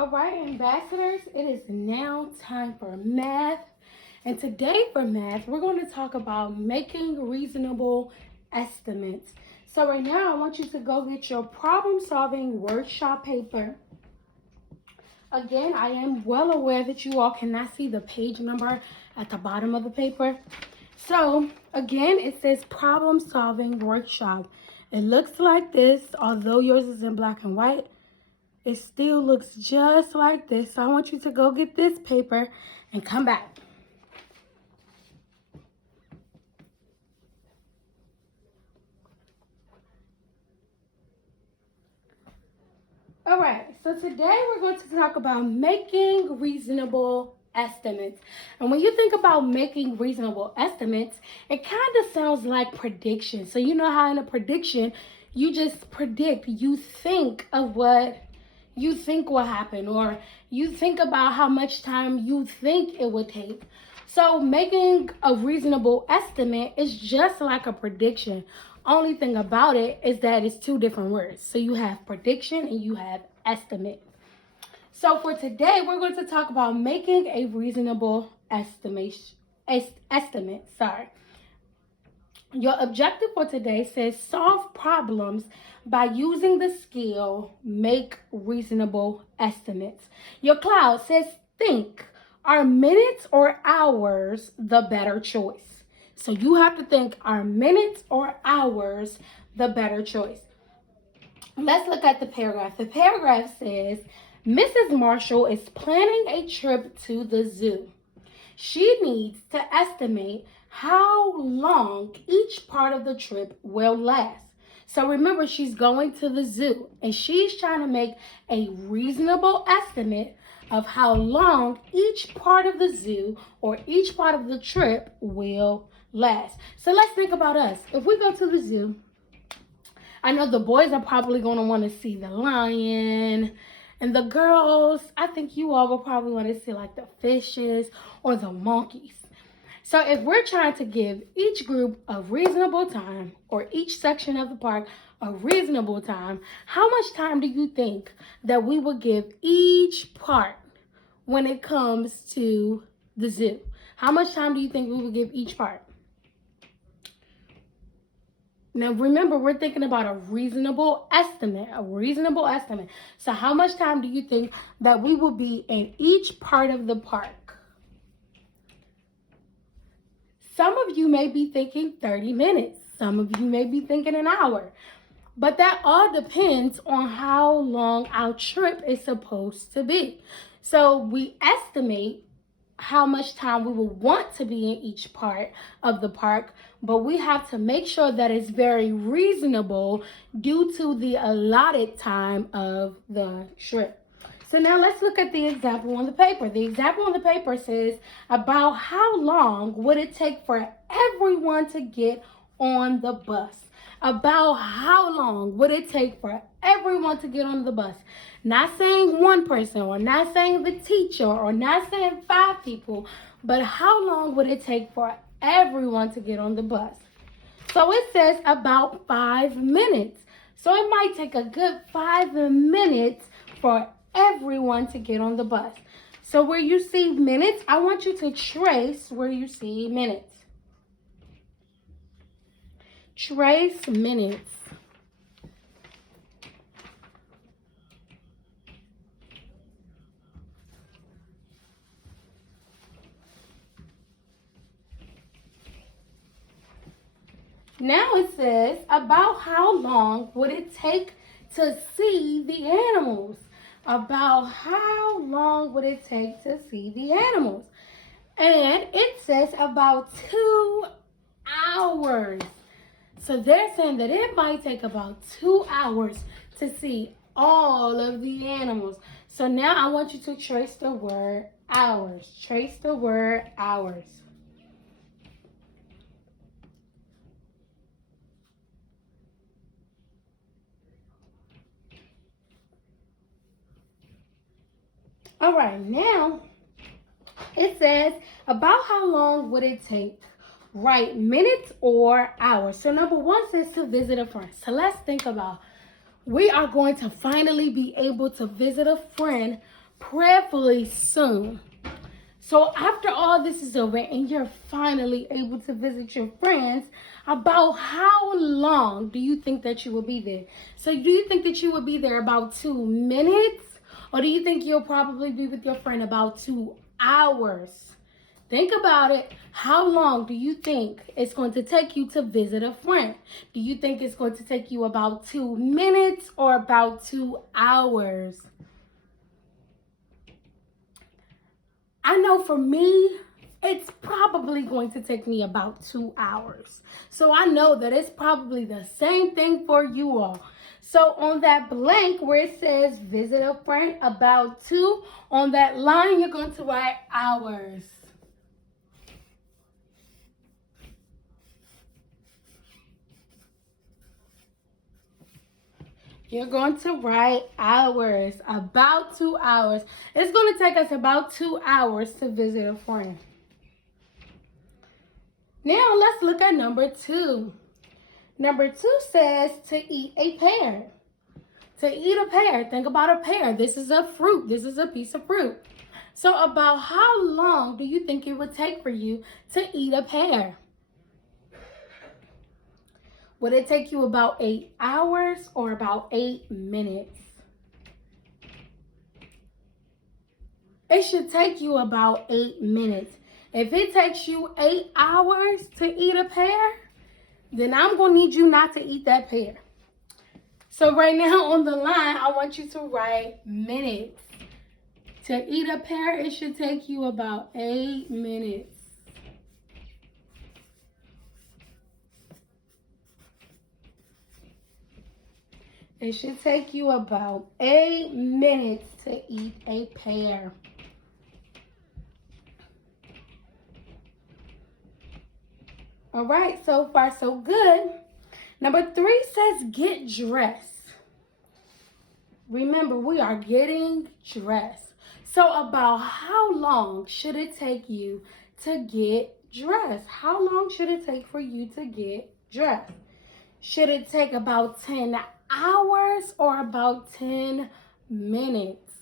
All right, ambassadors, it is now time for math. And today for math, we're going to talk about making reasonable estimates. So right now, I want you to go get your problem-solving workshop paper. Again, I am well aware that you all cannot see the page number at the bottom of the paper. So again, it says problem-solving workshop. It looks like this, although yours is in black and white. It still looks just like this. So I want you to go get this paper and come back. All right, so today we're going to talk about making reasonable estimates. And when you think about making reasonable estimates, it kind of sounds like prediction. So you know how in a prediction, you just predict, you think of what you think will happen, or you think about how much time you think it would take. So making a reasonable estimate is just like a prediction. Only thing about it is that it's two different words. So you have prediction and you have estimate. So for today, we're going to talk about making a reasonable estimate. Your objective for today says solve problems by using the skill make reasonable estimates. Your cloud says think. Are minutes or hours the better choice? So you have to think, are minutes or hours the better choice? Let's look at the paragraph. The paragraph says, Mrs. Marshall is planning a trip to the zoo. She needs to estimate how long each part of the trip will last. So remember, she's going to the zoo and she's trying to make a reasonable estimate of how long each part of the zoo or each part of the trip will last. So let's think about us. If we go to the zoo, I know the boys are probably going to want to see the lion. And the girls, I think you all will probably want to see like the fishes or the monkeys. So if we're trying to give each group a reasonable time or each section of the park a reasonable time, how much time do you think that we will give each part when it comes to the zoo? How much time do you think we will give each part? Now, remember, we're thinking about a reasonable estimate. So how much time do you think that we will be in each part of the park? Some of you may be thinking 30 minutes. Some of you may be thinking an hour. But that all depends on how long our trip is supposed to be. So we estimate how much time we will want to be in each part of the park, but we have to make sure that it's very reasonable due to the allotted time of the trip. So now let's look at the example on the paper. The example on the paper says, about how long would it take for everyone to get on the bus? About how long would it take for everyone to get on the bus? Not saying one person, or not saying the teacher, or not saying 5 people, but how long would it take for everyone to get on the bus? So it says about 5 minutes. So it might take a good 5 minutes for everyone to get on the bus. So where you see minutes, I want you to trace where you see minutes. Trace minutes. Now it says, about how long would it take to see the animals? About how long would it take to see the animals? And it says about 2 hours. So they're saying that it might take about 2 hours to see all of the animals. So now I want you to trace the word hours. Trace the word hours. All right, now it says about how long would it take? Right, minutes or hours. So number 1 says to visit a friend. So let's think about, we are going to finally be able to visit a friend prayerfully soon. So after all this is over and you're finally able to visit your friends, about how long do you think that you will be there? So do you think that you will be there about 2 minutes? Or do you think you'll probably be with your friend about 2 hours? Think about it. How long do you think it's going to take you to visit a friend? Do you think it's going to take you about 2 minutes or about 2 hours? I know for me, it's probably going to take me about 2 hours. So I know that it's probably the same thing for you all. So on that blank where it says visit a friend about 2, on that line you're going to write hours. You're going to write hours, about 2 hours. It's going to take us about 2 hours to visit a friend. Now let's look at number 2. Number 2 says to eat a pear. To eat a pear, think about a pear. This is a fruit. This is a piece of fruit. So about how long do you think it would take for you to eat a pear? Would it take you about 8 hours or about 8 minutes? It should take you about 8 minutes. If it takes you 8 hours to eat a pear, then I'm going to need you not to eat that pear. So right now on the line, I want you to write minutes. To eat a pear, it should take you about 8 minutes. It should take you about 8 minutes to eat a pear. All right, so far so good. Number 3 says get dressed. Remember, we are getting dressed. So about how long should it take you to get dressed? How long should it take for you to get dressed? Should it take about 10 hours or about 10 minutes?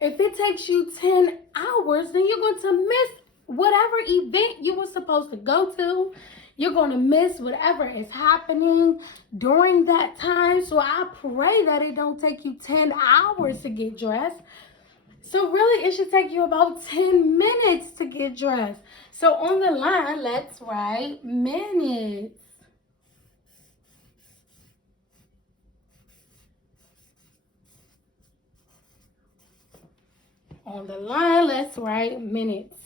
If it takes you 10 hours, then you're going to miss whatever event you were supposed to go to. You're going to miss whatever is happening during that time. So I pray that it don't take you 10 hours to get dressed. So really, it should take you about 10 minutes to get dressed. So on the line, let's write minutes. On the line, let's write minutes.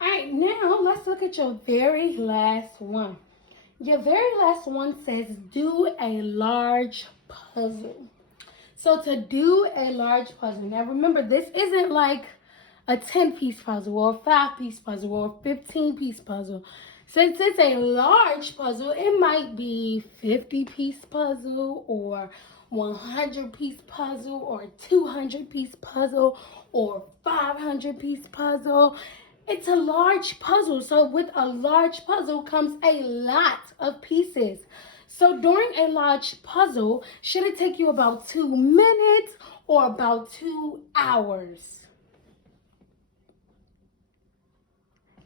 All right, now let's look at your very last one. Your very last one says do a large puzzle. So to do a large puzzle, now remember, this isn't like a 10-piece puzzle or a 5-piece puzzle or a 15-piece puzzle. Since it's a large puzzle, it might be 50-piece puzzle or 100-piece puzzle or 200-piece puzzle or 500-piece puzzle. It's a large puzzle. So with a large puzzle comes a lot of pieces. So during a large puzzle, should it take you about 2 minutes or about 2 hours?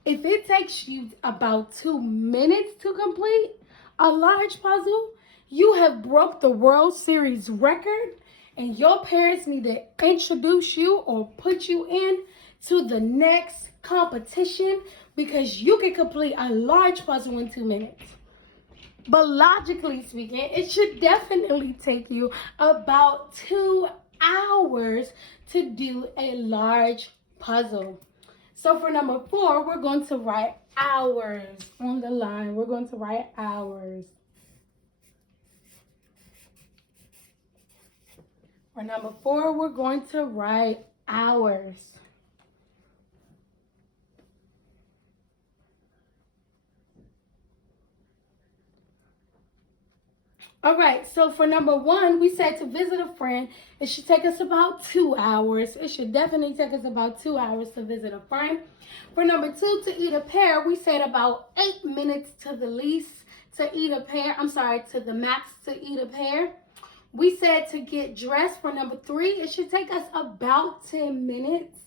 If it takes you about 2 minutes to complete a large puzzle, you have broke the World Series record and your parents need to introduce you or put you in to the next competition because you can complete a large puzzle in 2 minutes. But logically speaking, it should definitely take you about 2 hours to do a large puzzle. So for number 4, we're going to write hours on the line. We're going to write hours. For number 4, we're going to write hours. All right, so for number 1, we said to visit a friend, it should take us about 2 hours. It should definitely take us about 2 hours to visit a friend. For number 2, to eat a pear, we said about 8 minutes to the least to eat a pear. To the max to eat a pear. We said to get dressed for number 3, it should take us about 10 minutes.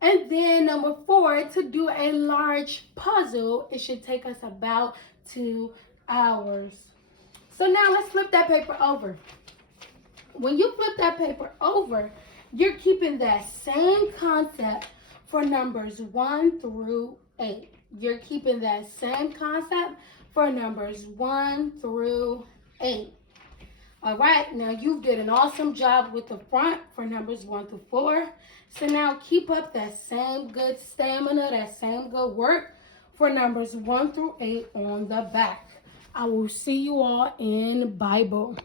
And then number 4, to do a large puzzle, it should take us about 2 hours. So now let's flip that paper over. When you flip that paper over, you're keeping that same concept for numbers 1 through 8. You're keeping that same concept for numbers 1 through 8. All right, now you did an awesome job with the front for numbers 1 through 4. So now keep up that same good stamina, that same good work for numbers 1 through 8 on the back. I will see you all in Bible.